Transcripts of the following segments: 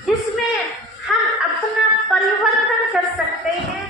जिसमें हम अपना परिवर्तन कर सकते हैं,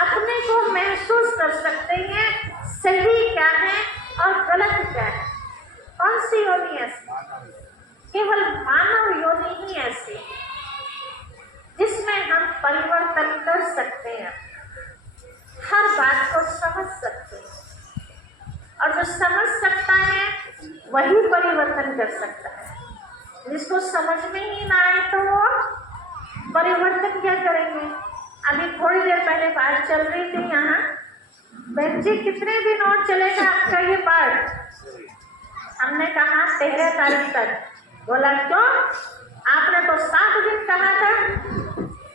अपने को महसूस कर सकते हैं सही क्या है और गलत क्या है। कौन सी योनि ऐसी? केवल मानव योनि ही ऐसी जिसमें हम परिवर्तन कर सकते हैं, हर बात को समझ सकते हैं, और जो समझ सकता है वही परिवर्तन कर सकता है। जिसको समझ में ही ना आए तो वो परिवर्तन क्या करेंगे। अभी थोड़ी देर पहले बात चल रही थी यहाँ, बहन जी कितने दिन और चलेगा आपका ये पाठ? हमने कहा 13 तारीख तक। बोला क्यों? आपने तो 7 दिन कहा था।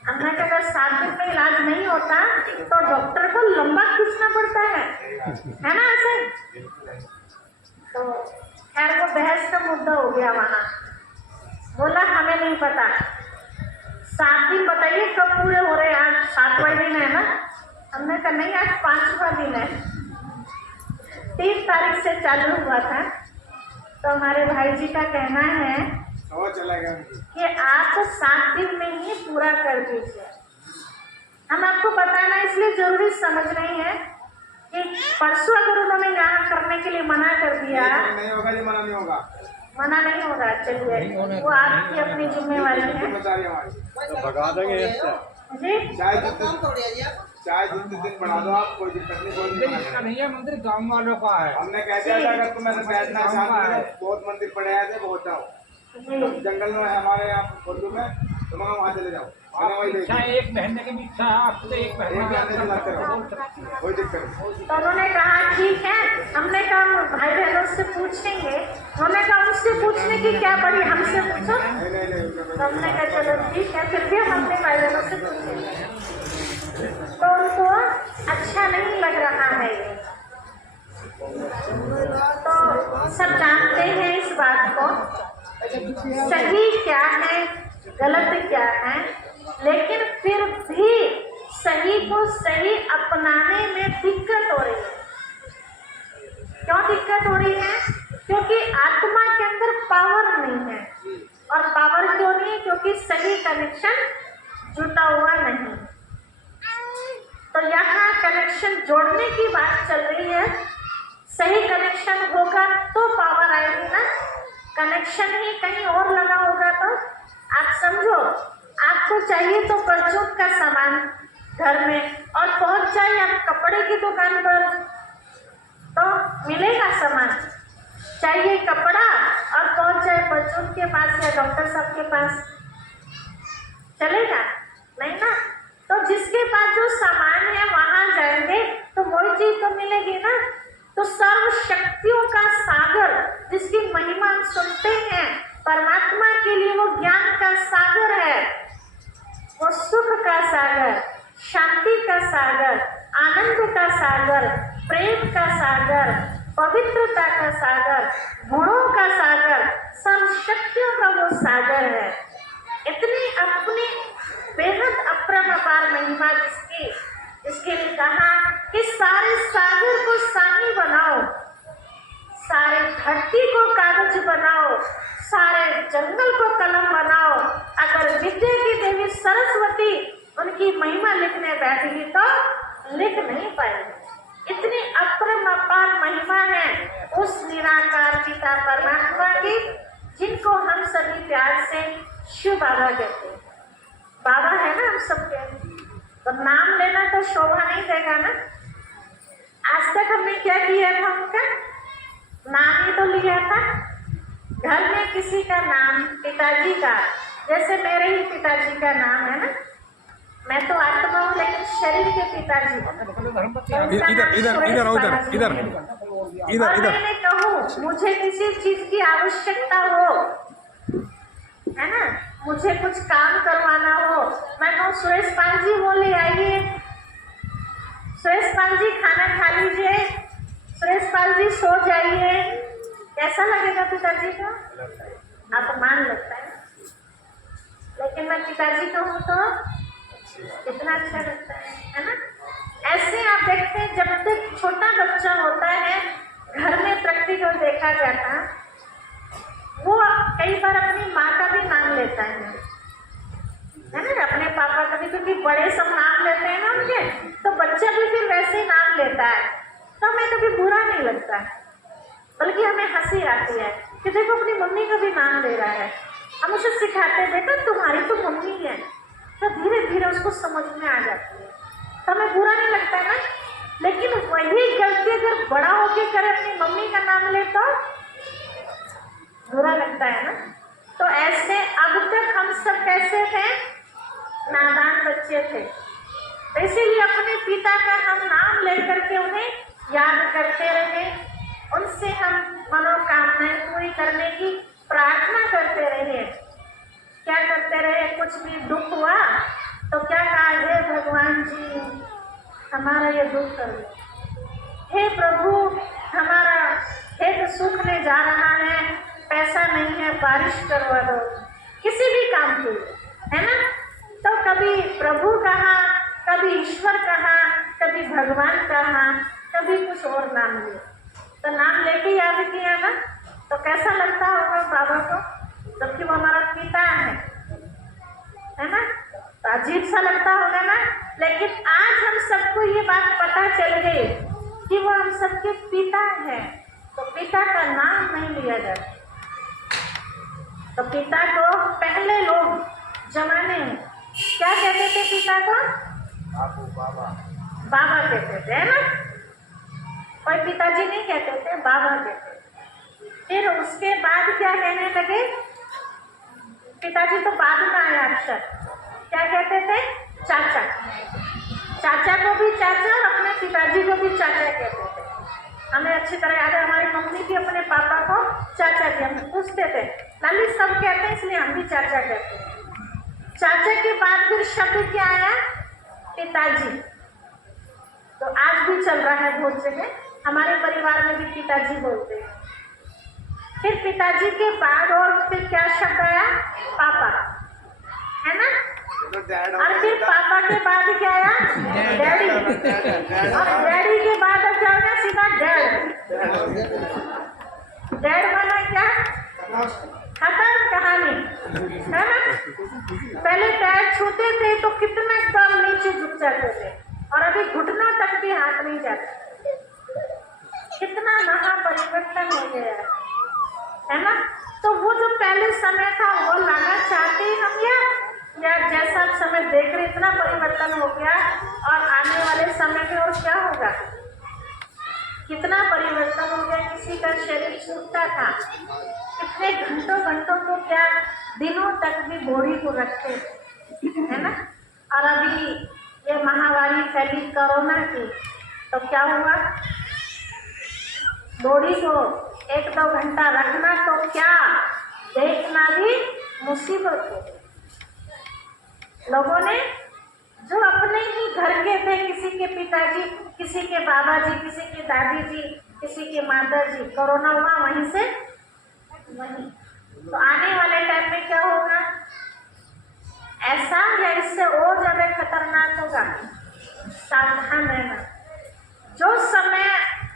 हमने कहा अगर 7 दिन में इलाज नहीं होता तो डॉक्टर को लंबा खींचना पड़ता है ना ऐसे। तो खैर वो बहस का मुद्दा हो गया वहाँ। बोला हमें नहीं पता, 7 दिन बताइए कब पूरे हो रहे हैं? आज 7वां दिन है ना। हमने कहा नहीं, आज 5वां दिन है। 3 तारीख से चालू हुआ था। तो हमारे भाई जी का कहना है कि आप 7 दिन में ही पूरा कर दीजिए। हम आपको बताना इसलिए जरूरी समझ रहे हैं कि परसों अगर उन्होंने यहाँ करने के लिए मना कर दिया, नहीं होगा, ये मना नहीं होगा, मना नहीं होगा। चलिए वो आपकी अपनी जिम्मेवारी है, भगा देंगे जी। चाहे जितने दिन बढ़ा दो आप, कोई दिक्कत नहीं। कोई इसका नहीं है, मंदिर गाँव वालों का है। हमने कह दिया था अगर तुम ऐसे बैठना चाहते हो, बहुत मंदिर पड़े हैं, बहुत जाओ जंगल में हमारे यहाँ खुर्द में, तुम वहाँ चले जाओ। एक महीने की भी इच्छा है आपसे, एक महीने कोई दिक्कत नहीं। तो उन्होंने कहा ठीक है। हमने कहा भाई बहनों से पूछेंगे। उन्होंने कहा उनसे पूछने की क्या पड़ी, हमसे पूछो। तो हमने कहा चलो ठीक है, फिर भी हम अपने भाई बहनों से पूछेंगे। तो उनको अच्छा नहीं लग रहा है ये। तो सब जानते हैं इस बात को, सही क्या है गलत क्या है, लेकिन फिर भी सही को सही अपनाने में दिक्कत हो रही है। क्यों दिक्कत हो रही है? क्योंकि आत्मा के अंदर पावर नहीं है। और पावर क्यों नहीं? क्योंकि सही कनेक्शन जुटा हुआ नहीं। तो यहाँ कनेक्शन जोड़ने की बात चल रही है। सही कनेक्शन होगा तो पावर आएगी ना। कनेक्शन ही कहीं और लगा होगा तो आप समझो, आपको चाहिए तो परचून का सामान घर में, और पहुंच जाए आप कपड़े की दुकान पर तो मिलेगा सामान। चाहिए कपड़ा और पहुंच जाए परचून के पास या डॉक्टर साहब के पास, चलेगा नहीं ना। तो जिसके पास जो सामान है वहां जाएंगे तो वही चीज तो मिलेगी ना। तो सर्व शक्तियों का सागर जिसकी महिमा हम सुनते हैं, परमात्मा के लिए वो ज्ञान का सागर है, वो सुख का सागर, शांति का सागर, आनंद का सागर, प्रेम का सागर, पवित्रता का सागर, गुणों का सागर, सर्व शक्तियों का वो सागर है। इतनी अपनी बेहद अपरंपार महिमा जिसकी, इसके लिए कहा कि सारे सागर को सानी बनाओ, सारे धरती को कागज बनाओ, सारे जंगल को कलम बनाओ। अगर विद्या की देवी सरस्वती उनकी महिमा लिखने बैठेगी तो लिख नहीं पाएगी। इतनी अपरंपार महिमा है उस निराकार पिता परमात्मा की, जिनको हम सभी प्यार से शिव बाबा कहते हैं। बाबा है ना हम सबके, तो नाम लेना तो शोभा नहीं देगा ना। आज तक हमने क्या किया था? उनका नाम ही तो लिया था। घर में किसी का नाम, पिताजी का, जैसे मेरे ही पिताजी का नाम है ना, मैं तो आत्मा हूँ लेकिन शरीर के पिताजी। इधर मैं कहूँ मुझे किसी चीज की आवश्यकता हो, है ना, मुझे कुछ काम करवाना हो, मैं कहूँ सुरेश पाल जी वो ले आइए, सुरेश पाल जी खाना खा लीजिए, सुरेश पाल जी सो जाइए, कैसा लगेगा पिताजी को? अपमान लगता है। लेकिन मैं पिताजी को हूँ तो कितना अच्छा लगता है ना। ऐसे आप देखते हैं जब तक छोटा बच्चा होता है घर में प्रैक्टिकल देखा जाता, वो कई बार अपनी माँ का भी नाम लेता है। क्योंकि बड़े सब नाम लेते हैं ना उनके, तो बच्चा भी फिर वैसे ही नाम लेता है, तो हमें कभी बुरा नहीं लगता है, बल्कि हमें हंसी आती है कि देखो अपनी मम्मी का भी नाम ले रहा है। हम उसे सिखाते हैं बेटा तुम्हारी तो मम्मी है, तो धीरे धीरे उसको समझ में आ जाती है, तो हमें बुरा नहीं लगता है ना। लेकिन वही गलती अगर बड़ा होके करे, अपनी मम्मी का नाम ले, तो बुरा लगता है ना। तो ऐसे अब तक हम सब कैसे थे, नादान बच्चे थे, तो इसीलिए अपने पिता का हम नाम लेकर के उन्हें याद करते रहे, उनसे हम मनोकामनाएं पूरी करने की प्रार्थना करते रहे। क्या करते रहे, कुछ भी दुख हुआ तो क्या कहा, हे भगवान जी हमारा ये दुख कर दो, हे प्रभु हमारा खेत सूखने जा रहा है, पैसा नहीं है, बारिश करवा दो, किसी भी काम के लिए, है ना। तो कभी प्रभु कहा, कभी ईश्वर कहा, कभी भगवान कहा, कभी कुछ और नाम लिया, तो नाम लेके याद किया ना, तो कैसा लगता होगा बाबा को, जबकि वो हमारा पिता है ना, तो अजीब सा लगता होगा ना। लेकिन आज हम सबको ये बात पता चल गई कि वो हम सबके पिता हैं, तो पिता का नाम नहीं लिया जाता। तो पिता को पहले लोग जमाने में क्या कहते थे, पिता को बाबा बाबा कहते थे, है ना। कोई पिताजी नहीं कहते थे, बाबा कहते थे। फिर उसके बाद क्या कहने लगे, पिताजी तो बाद में आया अक्षर, क्या कहते थे, चाचा। चाचा को भी चाचा और अपने पिताजी को भी चाचा कहते थे। हमें अच्छी तरह याद है, हमारी मम्मी भी अपने पापा को चाचा जी, हम पूछते थे, लाली सब कहते हैं इसलिए हम भी चाचा कहते हैं। चाचा के बाद फिर शब्द क्या आया, पिताजी। तो आज भी चल रहा है बहुत जगह, हमारे परिवार में भी पिताजी बोलते हैं। फिर पिताजी के बाद और फिर क्या शब्द आया, पापा, है ना। और फिर पापा के बाद क्या आया, डैडी, और डैडी के बाद अब क्या हो गया, सीधा डैड। डैड माना क्या, खत्म कहानी, है ना। पहले पैर छूते थे तो कितना एकदम नीचे झुक जाते थे, और अभी घुटनों तक भी हाथ नहीं जाता। कितना महा परिवर्तन हो गया है ना। तो वो जो पहले समय था वो लाना चाहते हैं हम, या जैसा समय देख रहे इतना परिवर्तन हो गया, और आने वाले समय में और क्या होगा, कितना परिवर्तन हो गया। किसी का शरीर छूटता था, कितने घंटों घंटों को, क्या दिनों तक भी बॉडी को रखते थे, है ना। और अभी ये महामारी फैली कोरोना की, तो क्या हुआ, बॉडी को 1-2 घंटा रखना तो क्या, देखना भी मुसीबत हो। लोगों ने जो अपने ही घर के थे, किसी के पिताजी, किसी के बाबा जी, किसी के दादी जी, किसी के माता जी, कोरोना हुआ वहीं से वहीं। तो आने वाले टाइम में क्या होगा, ऐसा या इससे और ज्यादा खतरनाक होगा। सावधान रहना। जो समय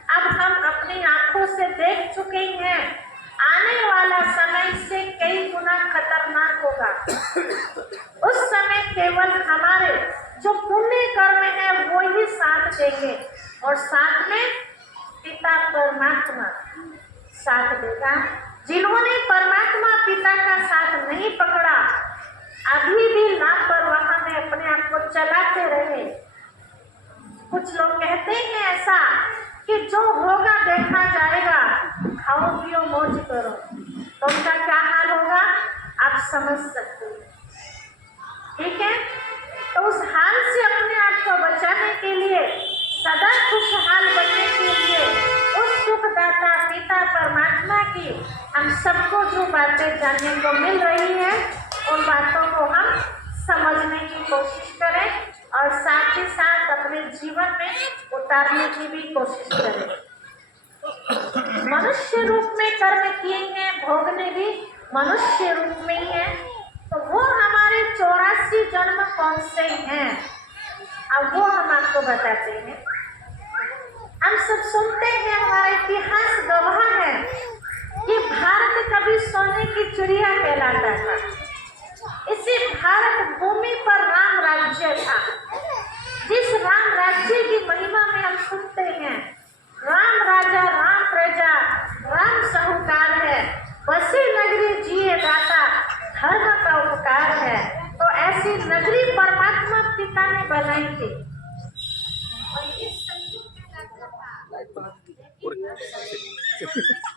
अब हम अपनी आंखों से देख चुके हैं, आने वाला समय इससे कई गुना खतरनाक होगा। उस समय केवल हमारे जो पुण्य कर्म है वो ही साथ देंगे, और साथ में पिता परमात्मा साथ देगा। जिन्होंने परमात्मा पिता का साथ नहीं पकड़ा, अभी भी लापरवाह में अपने आप को चलाते रहे। कुछ लोग कहते हैं ऐसा कि जो होगा देखा जाएगा, खाओ पियो मौज करो, तो उनका क्या हाल होगा आप समझ सकते हैं, ठीक है। तो उस हाल से अपने आप को बचाने के लिए, सदा खुशहाल बनने के लिए, उस सुखदाता पिता परमात्मा की हम सबको जो बातें जानने को मिल रही है, उन बातों को हम समझने की कोशिश करें, और साथ ही साथ अपने जीवन में उतारने की भी कोशिश करें। मनुष्य रूप में कर्म किए हैं, भोगने भी मनुष्य रूप में ही है। तो वो हमारे 84 जन्म कौन से हैं, अब वो हम आपको बताते हैं। हम सब सुनते हैं, हमारा इतिहास गवाह है कि भारत कभी सोने की चिड़िया कहलाता था। इसी भारत भूमि पर राम राज्य राज्य था। जिस राम राज्य की महिमा में हम सुनते हैं, राम राजा राम प्रजा राम साहूकार है, बसी नगरी जिए दाता धर्म का उपकार है। तो ऐसी नगरी परमात्मा पिता ने बनाई थी। और ये संयुक्त नगर था।